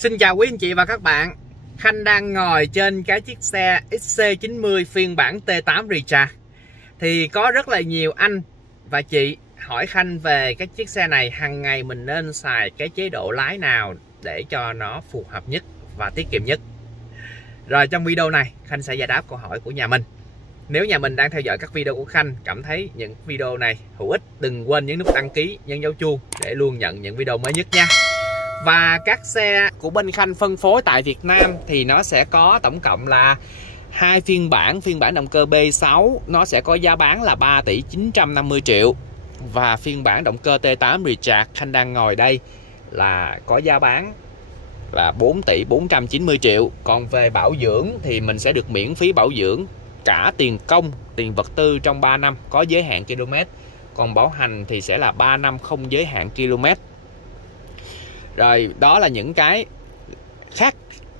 Xin chào quý anh chị và các bạn. Khanh đang ngồi trên cái chiếc xe XC90 phiên bản T8 Recharge. Thì có rất là nhiều anh và chị hỏi Khanh về cái chiếc xe này hàng ngày mình nên xài cái chế độ lái nào để cho nó phù hợp nhất và tiết kiệm nhất. Rồi trong video này Khanh sẽ giải đáp câu hỏi của nhà mình. Nếu nhà mình đang theo dõi các video của Khanh cảm thấy những video này hữu ích, đừng quên nhấn nút đăng ký, nhấn dấu chuông để luôn nhận những video mới nhất nha. Và các xe của bên Khanh phân phối tại Việt Nam thì nó sẽ có tổng cộng là hai phiên bản. Phiên bản động cơ B6 nó sẽ có giá bán là 3 tỷ 950 triệu. Và phiên bản động cơ T8 Recharge Khanh đang ngồi đây là có giá bán là 4 tỷ 490 triệu. Còn về bảo dưỡng thì mình sẽ được miễn phí bảo dưỡng cả tiền công, tiền vật tư trong 3 năm có giới hạn km. Còn bảo hành thì sẽ là 3 năm không giới hạn km. Rồi đó là những cái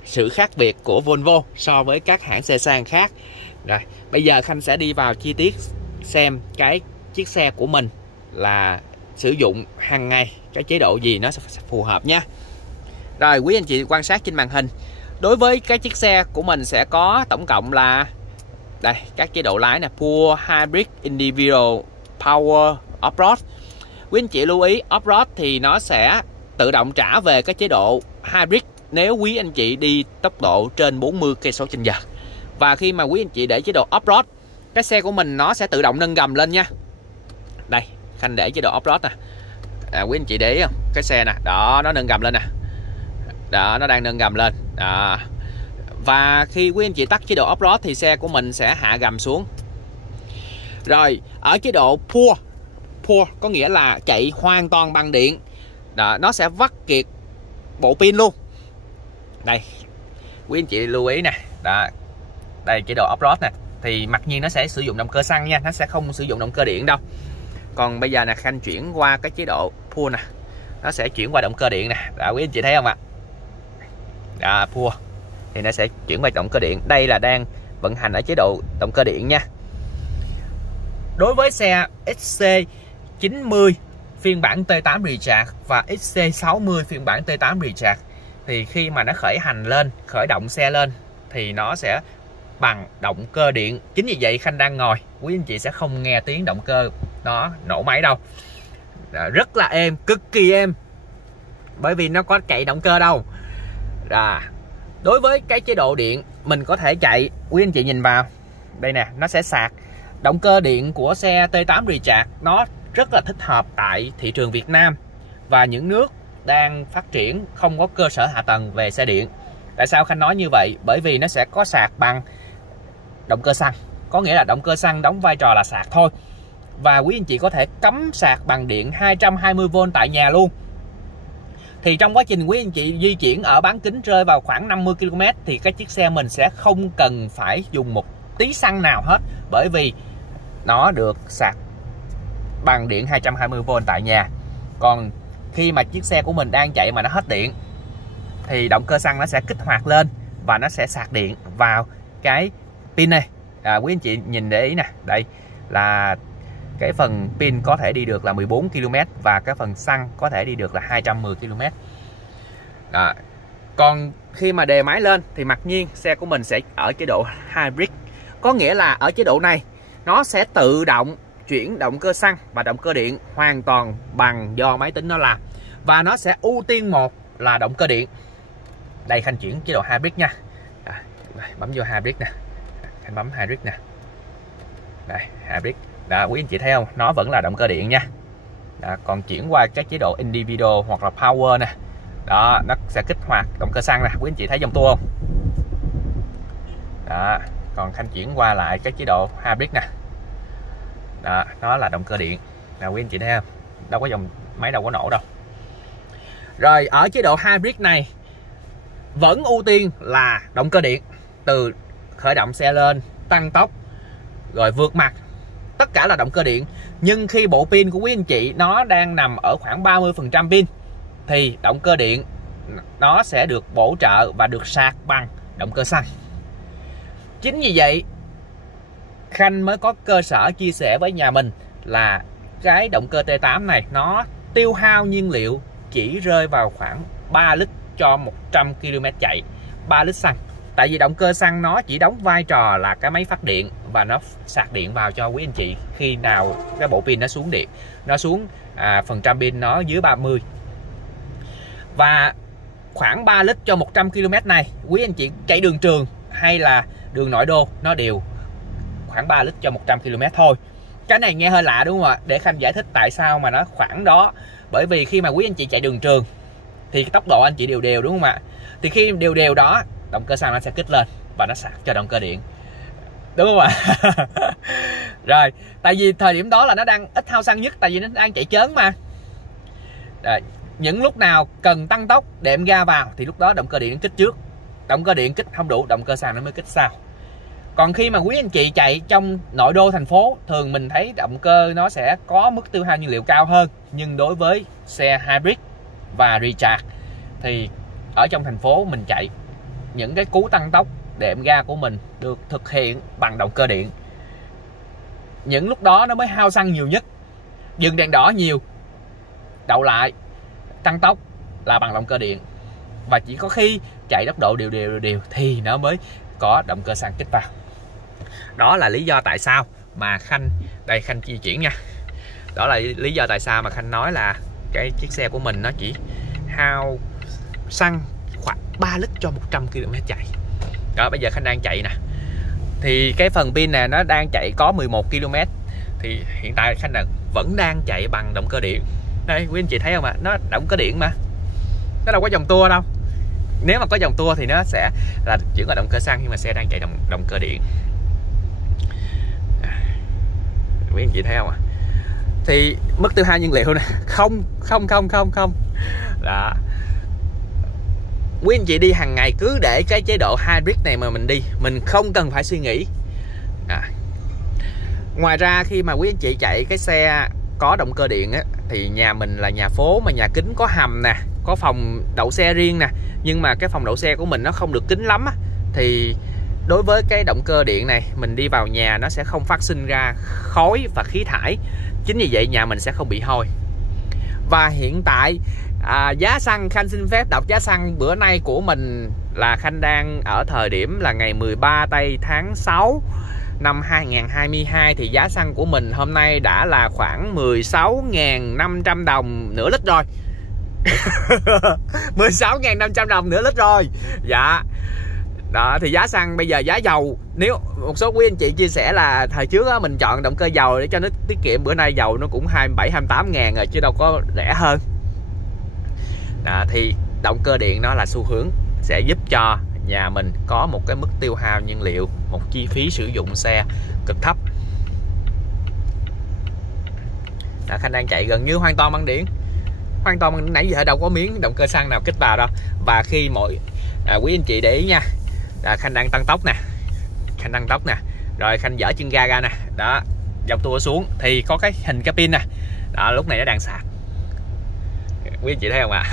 sự khác biệt của Volvo so với các hãng xe sang khác. Rồi bây giờ Khanh sẽ đi vào chi tiết xem cái chiếc xe của mình là sử dụng hàng ngày cái chế độ gì nó sẽ phù hợp nha. Rồi quý anh chị quan sát trên màn hình, đối với cái chiếc xe của mình sẽ có tổng cộng là đây các chế độ lái nè: Pure, Hybrid, Individual, Power, Off-road. Quý anh chị lưu ý Off-road thì nó sẽ tự động trả về cái chế độ Hybrid nếu quý anh chị đi tốc độ trên 40 cây/giờ. Và khi mà quý anh chị để chế độ Off-road, cái xe của mình nó sẽ tự động nâng gầm lên nha. Đây Khanh để chế độ Off-road nè, quý anh chị để ý không, cái xe nè, đó nó nâng gầm lên nè, đó nó đang nâng gầm lên đó. Và khi quý anh chị tắt chế độ Off-road thì xe của mình sẽ hạ gầm xuống. Rồi ở chế độ Pure có nghĩa là chạy hoàn toàn bằng điện đó, nó sẽ vắt kiệt bộ pin luôn. Đây quý anh chị lưu ý nè, đó đây chế độ Off-road nè, thì mặc nhiên nó sẽ sử dụng động cơ xăng nha, nó sẽ không sử dụng động cơ điện đâu. Còn bây giờ là Khanh chuyển qua cái chế độ Pure nè, nó sẽ chuyển qua động cơ điện nè, đó quý anh chị thấy không ạ? Đó, Pure thì nó sẽ chuyển qua động cơ điện. Đây là đang vận hành ở chế độ động cơ điện nha. Đối với xe XC90 phiên bản T8 Recharge và XC60 phiên bản T8 Recharge thì khi mà nó khởi hành lên, khởi động xe lên thì nó sẽ bằng động cơ điện. Chính vì vậy Khanh đang ngồi, quý anh chị sẽ không nghe tiếng động cơ nó nổ máy đâu. Rất là êm, cực kỳ êm, bởi vì nó có chạy động cơ đâu. Đối với cái chế độ điện mình có thể chạy, quý anh chị nhìn vào đây nè, nó sẽ sạc. Động cơ điện của xe T8 Recharge nó rất là thích hợp tại thị trường Việt Nam và những nước đang phát triển không có cơ sở hạ tầng về xe điện. Tại sao Khanh nói như vậy? Bởi vì nó sẽ có sạc bằng động cơ xăng, có nghĩa là động cơ xăng đóng vai trò là sạc thôi. Và quý anh chị có thể cắm sạc bằng điện 220V tại nhà luôn. Thì trong quá trình quý anh chị di chuyển ở bán kính rơi vào khoảng 50 km thì cái chiếc xe mình sẽ không cần phải dùng một tí xăng nào hết, bởi vì nó được sạc bằng điện 220V tại nhà. Còn khi mà chiếc xe của mình đang chạy mà nó hết điện thì động cơ xăng nó sẽ kích hoạt lên và nó sẽ sạc điện vào cái pin này. Quý anh chị nhìn để ý nè, đây là cái phần pin có thể đi được là 14 km và cái phần xăng có thể đi được là 210 km. Còn khi mà đề máy lên thì mặc nhiên xe của mình sẽ ở chế độ Hybrid, có nghĩa là ở chế độ này nó sẽ tự động chuyển động cơ xăng và động cơ điện hoàn toàn bằng do máy tính nó làm. Và nó sẽ ưu tiên một là động cơ điện. Đây Khanh chuyển chế độ Hybrid nha. Bấm vô Hybrid nè, Khanh bấm Hybrid nè. Đây Hybrid. Đó, quý anh chị thấy không? Nó vẫn là động cơ điện nha. Đó, còn chuyển qua các chế độ Individual hoặc là Power nè. Đó, nó sẽ kích hoạt động cơ xăng nè. Quý anh chị thấy dòng tua không? Đó, còn Khanh chuyển qua lại các chế độ Hybrid nè. Đó, nó là động cơ điện. Nào quý anh chị thấy không? Đâu có dòng máy đâu có nổ đâu. Rồi ở chế độ Hybrid này vẫn ưu tiên là động cơ điện, từ khởi động xe lên, tăng tốc, rồi vượt mặt, tất cả là động cơ điện. Nhưng khi bộ pin của quý anh chị nó đang nằm ở khoảng 30% pin thì động cơ điện nó sẽ được bổ trợ và được sạc bằng động cơ xăng. Chính vì vậy Khanh mới có cơ sở chia sẻ với nhà mình là cái động cơ T8 này nó tiêu hao nhiên liệu chỉ rơi vào khoảng 3 lít cho 100 km chạy, 3 lít xăng. Tại vì động cơ xăng nó chỉ đóng vai trò là cái máy phát điện và nó sạc điện vào cho quý anh chị khi nào cái bộ pin nó xuống điện, nó xuống phần trăm pin nó dưới 30. Và khoảng 3 lít cho 100 km này, quý anh chị chạy đường trường hay là đường nội đô nó đều khoảng 3 lít cho 100 km thôi. Cái này nghe hơi lạ đúng không ạ? Để Khanh giải thích tại sao mà nó khoảng đó. Bởi vì khi mà quý anh chị chạy đường trường thì tốc độ anh chị đều đều đúng không ạ? Thì khi đều đều đó, động cơ xăng nó sẽ kích lên và nó sạc cho động cơ điện, đúng không ạ? Rồi, tại vì thời điểm đó là nó đang ít hao xăng nhất, tại vì nó đang chạy chớn mà. Rồi, những lúc nào cần tăng tốc đệm ga vào thì lúc đó động cơ điện nó kích trước. Động cơ điện kích không đủ, động cơ xăng nó mới kích sau. Còn khi mà quý anh chị chạy trong nội đô thành phố, thường mình thấy động cơ nó sẽ có mức tiêu hao nhiên liệu cao hơn. Nhưng đối với xe hybrid và recharge thì ở trong thành phố mình chạy, những cái cú tăng tốc đệm ga của mình được thực hiện bằng động cơ điện. Những lúc đó nó mới hao xăng nhiều nhất. Dừng đèn đỏ nhiều, đậu lại, tăng tốc là bằng động cơ điện. Và chỉ có khi chạy tốc độ đều thì nó mới có động cơ xăng kích vào. Đó là lý do tại sao mà Khanh di chuyển nha. Đó là lý do tại sao mà Khanh nói là cái chiếc xe của mình nó chỉ hao xăng khoảng 3 lít cho 100 km chạy. Đó, bây giờ Khanh đang chạy nè. Thì cái phần pin này nó đang chạy có 11 km. Thì hiện tại Khanh vẫn đang chạy bằng động cơ điện. Đây, quý anh chị thấy không ạ? Nó động cơ điện mà. Nó đâu có dòng tua đâu. Nếu mà có dòng tua thì nó sẽ là chuyển qua động cơ xăng, nhưng mà xe đang chạy động cơ điện. Quý anh chị thấy không ạ? Thì mức tiêu hao nhiên liệu này không. Đó. Quý anh chị đi hàng ngày cứ để cái chế độ hybrid này mà mình đi, mình không cần phải suy nghĩ. Ngoài ra khi mà quý anh chị chạy cái xe có động cơ điện á, thì nhà mình là nhà phố mà nhà kính có hầm nè, có phòng đậu xe riêng nè, nhưng mà cái phòng đậu xe của mình nó không được kín lắm á, thì đối với cái động cơ điện này, mình đi vào nhà nó sẽ không phát sinh ra khói và khí thải. Chính vì vậy nhà mình sẽ không bị hôi. Và hiện tại giá xăng, Khanh xin phép đọc giá xăng bữa nay của mình là Khanh đang ở thời điểm là ngày 13 tây tháng 6 năm 2022. Thì giá xăng của mình hôm nay đã là khoảng 16.500 đồng nửa lít rồi. 16.500 đồng nửa lít rồi. Dạ. Đó, thì giá xăng bây giờ, giá dầu, nếu một số quý anh chị chia sẻ là thời trước á, mình chọn động cơ dầu để cho nó tiết kiệm, bữa nay dầu nó cũng 27-28 ngàn rồi chứ đâu có rẻ hơn. Đó, thì động cơ điện nó là xu hướng sẽ giúp cho nhà mình có một cái mức tiêu hao nhiên liệu, một chi phí sử dụng xe cực thấp. Đó, Khanh đang chạy gần như hoàn toàn bằng điện. Hoàn toàn bằng, nãy giờ đâu có miếng động cơ xăng nào kích vào đâu. Và khi quý anh chị để ý nha, Khanh đang tăng tốc nè, Khanh tăng tốc nè, rồi Khanh dở chân ga ra nè, đó, dòng tua xuống thì có cái hình cái pin nè, đó, lúc này nó đang sạc. Quý anh chị thấy không ạ?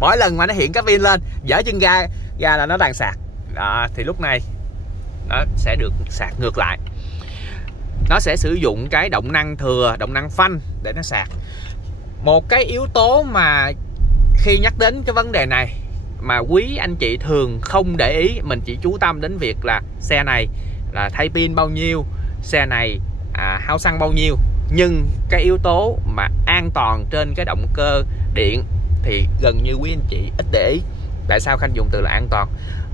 Mỗi lần mà nó hiện cái pin lên, dở chân ga ra là nó đang sạc. Đó, thì lúc này nó sẽ được sạc ngược lại. Nó sẽ sử dụng cái động năng thừa, động năng phanh để nó sạc. Một cái yếu tố mà khi nhắc đến cái vấn đề này mà quý anh chị thường không để ý, mình chỉ chú tâm đến việc là xe này là thay pin bao nhiêu, xe này hao xăng bao nhiêu. Nhưng cái yếu tố mà an toàn trên cái động cơ điện thì gần như quý anh chị ít để ý. Tại sao Khanh dùng từ là an toàn?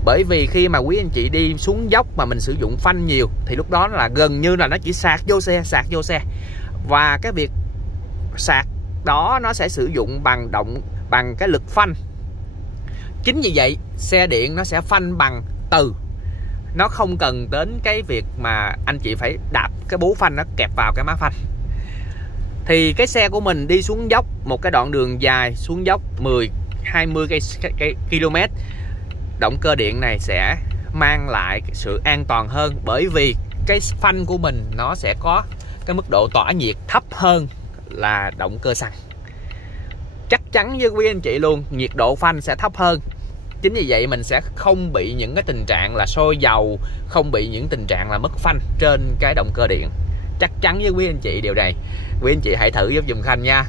Bởi vì khi mà quý anh chị đi xuống dốc mà mình sử dụng phanh nhiều thì lúc đó là gần như là nó chỉ sạc vô xe. Và cái việc sạc đó nó sẽ sử dụng bằng cái lực phanh. Chính vì vậy xe điện nó sẽ phanh bằng từ, nó không cần đến cái việc mà anh chị phải đạp cái bú phanh nó kẹp vào cái má phanh. Thì cái xe của mình đi xuống dốc một cái đoạn đường dài, xuống dốc 10-20 km, động cơ điện này sẽ mang lại sự an toàn hơn. Bởi vì cái phanh của mình nó sẽ có cái mức độ tỏa nhiệt thấp hơn là động cơ xăng. Chắc chắn với quý anh chị luôn, nhiệt độ phanh sẽ thấp hơn. Chính vì vậy mình sẽ không bị những cái tình trạng là sôi dầu, không bị những tình trạng là mất phanh trên cái động cơ điện. Chắc chắn với quý anh chị điều này. Quý anh chị hãy thử giúp dùm Khanh nha.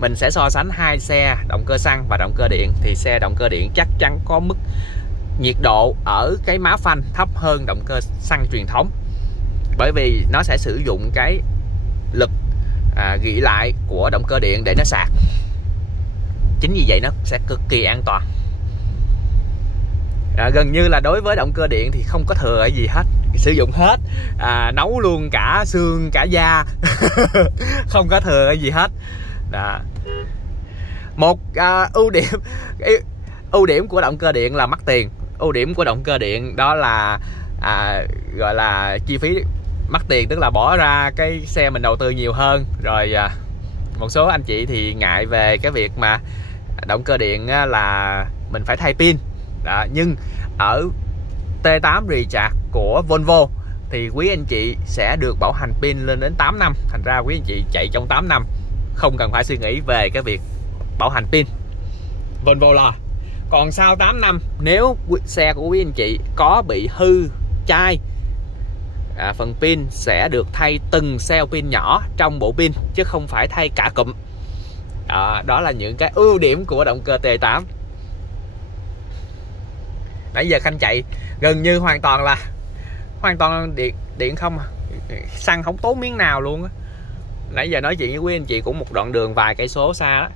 mình sẽ so sánh hai xe động cơ xăng và động cơ điện, thì xe động cơ điện chắc chắn có mức nhiệt độ ở cái má phanh thấp hơn động cơ xăng truyền thống, bởi vì nó sẽ sử dụng cái lực gỉ lại của động cơ điện để nó sạc. Chính vì vậy nó sẽ cực kỳ an toàn. Gần như là đối với động cơ điện thì không có thừa cái gì hết, sử dụng hết, nấu luôn cả xương cả da không có thừa cái gì hết. Đó. Một ưu điểm của động cơ điện là mắc tiền. Ưu điểm của động cơ điện đó là gọi là chi phí mắc tiền, tức là bỏ ra cái xe mình đầu tư nhiều hơn. Rồi một số anh chị thì ngại về cái việc mà động cơ điện là mình phải thay pin. Đó, nhưng ở T8 Recharge của Volvo thì quý anh chị sẽ được bảo hành pin lên đến 8 năm. Thành ra quý anh chị chạy trong 8 năm không cần phải suy nghĩ về cái việc bảo hành pin. Volvo lo. Còn sau 8 năm nếu xe của quý anh chị có bị hư chai, phần pin sẽ được thay từng cell pin nhỏ trong bộ pin chứ không phải thay cả cụm. Đó là những cái ưu điểm của động cơ T8. Nãy giờ Khanh chạy gần như hoàn toàn điện không, xăng không tốn miếng nào luôn á. Nãy giờ nói chuyện với quý anh chị cũng một đoạn đường vài cây số xa đó.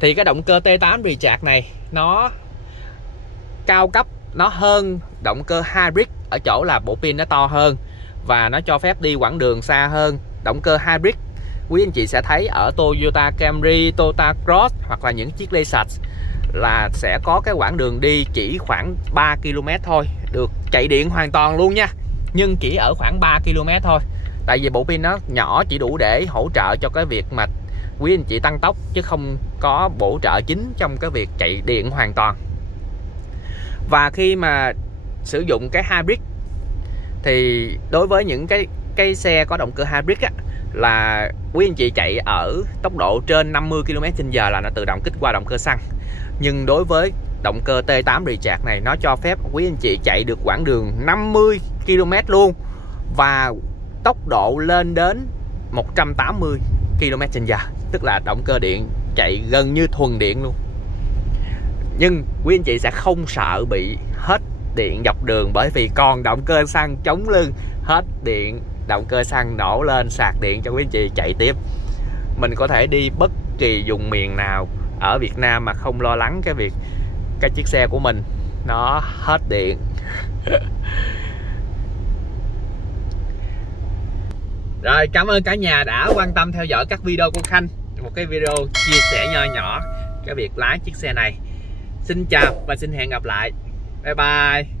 Thì cái động cơ T8 Recharge này nó cao cấp, nó hơn động cơ hybrid ở chỗ là bộ pin nó to hơn và nó cho phép đi quãng đường xa hơn. Động cơ hybrid quý anh chị sẽ thấy ở Toyota Camry, Toyota Cross hoặc là những chiếc Lexus là sẽ có cái quãng đường đi chỉ khoảng 3 km thôi, được chạy điện hoàn toàn luôn nha, nhưng chỉ ở khoảng 3 km thôi. Tại vì bộ pin nó nhỏ, chỉ đủ để hỗ trợ cho cái việc mà quý anh chị tăng tốc chứ không có bổ trợ chính trong cái việc chạy điện hoàn toàn. Và khi mà sử dụng cái hybrid thì đối với những cái xe có động cơ hybrid á, là quý anh chị chạy ở tốc độ trên 50 km/h là nó tự động kích qua động cơ xăng. Nhưng đối với động cơ T8 Recharge này nó cho phép quý anh chị chạy được quãng đường 50 km luôn và tốc độ lên đến 180 km/h, tức là động cơ điện chạy gần như thuần điện luôn. Nhưng quý anh chị sẽ không sợ bị hết điện dọc đường, bởi vì còn động cơ xăng chống lưng, hết điện động cơ xăng nổ lên sạc điện cho quý anh chị chạy tiếp. Mình có thể đi bất kỳ vùng miền nào ở Việt Nam mà không lo lắng cái việc cái chiếc xe của mình nó hết điện. Rồi, cảm ơn cả nhà đã quan tâm theo dõi các video của Khanh. Một cái video chia sẻ nho nhỏ cái việc lái chiếc xe này. Xin chào và xin hẹn gặp lại. Bye bye.